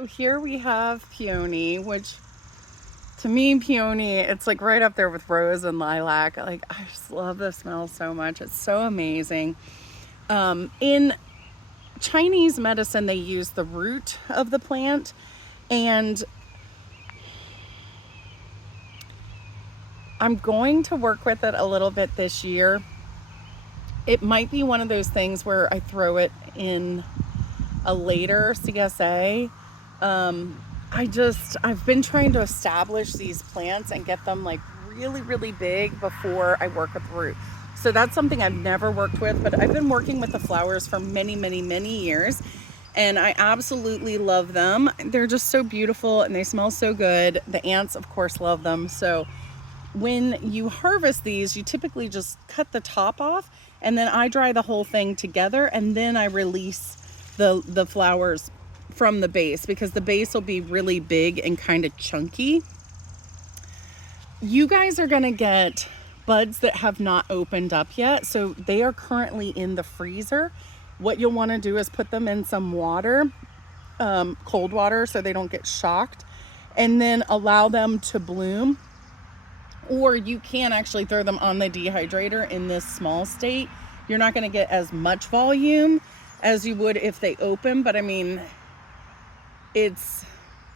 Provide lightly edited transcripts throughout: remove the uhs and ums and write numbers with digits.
So here we have peony, which to me, peony, it's like right up there with rose and lilac. Like, I just love the smell so much. It's so amazing. In Chinese medicine, they use the root of the plant, and I'm going to work with it a little bit this year. It might be one of those things where I throw it in a later CSA. I've been trying to establish these plants and get them like really, really big before I work with root. So that's something I've never worked with, but I've been working with the flowers for many, many, many years. And I absolutely love them. They're just so beautiful and they smell so good. The ants, of course, love them. So when you harvest these, you typically just cut the top off, and then I dry the whole thing together, and then I release the flowers from the base, because the base will be really big and kind of chunky. You guys are gonna get buds that have not opened up yet, so they are currently in the freezer. What you'll want to do is put them in some water, cold water, so they don't get shocked, and then allow them to bloom. Or you can actually throw them on the dehydrator in this small state. You're not going to get as much volume as you would if they open, but I mean, it's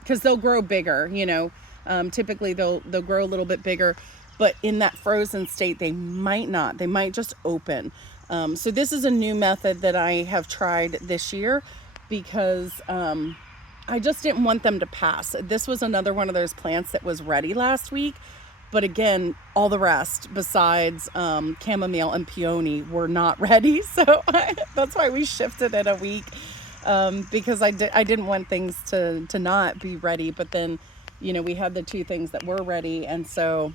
because they'll grow bigger, typically they'll grow a little bit bigger, but in that frozen state, they might not. They might just open. So this is a new method that I have tried this year because I just didn't want them to pass. This was another one of those plants that was ready last week. But again, all the rest besides chamomile and peony were not ready. So that's why we shifted it a week, because I didn't want things to not be ready. But then, we had the two things that were ready. And so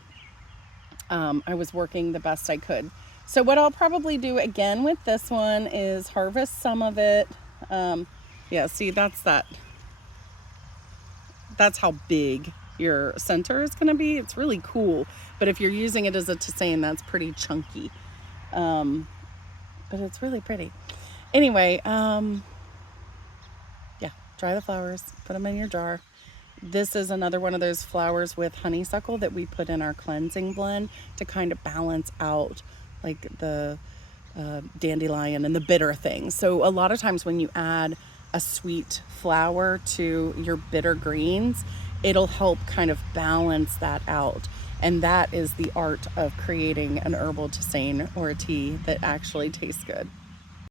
I was working the best I could. So what I'll probably do again with this one is harvest some of it. Yeah, see, that's how big your center is going to be. It's really cool, but if you're using it as a tisane, that's pretty chunky, but it's really pretty. Anyway, yeah, dry the flowers, put them in your jar. This is another one of those flowers with honeysuckle that we put in our cleansing blend to kind of balance out like the dandelion and the bitter things. So a lot of times when you add a sweet flower to your bitter greens, it'll help kind of balance that out. And that is the art of creating an herbal tisane or a tea that actually tastes good.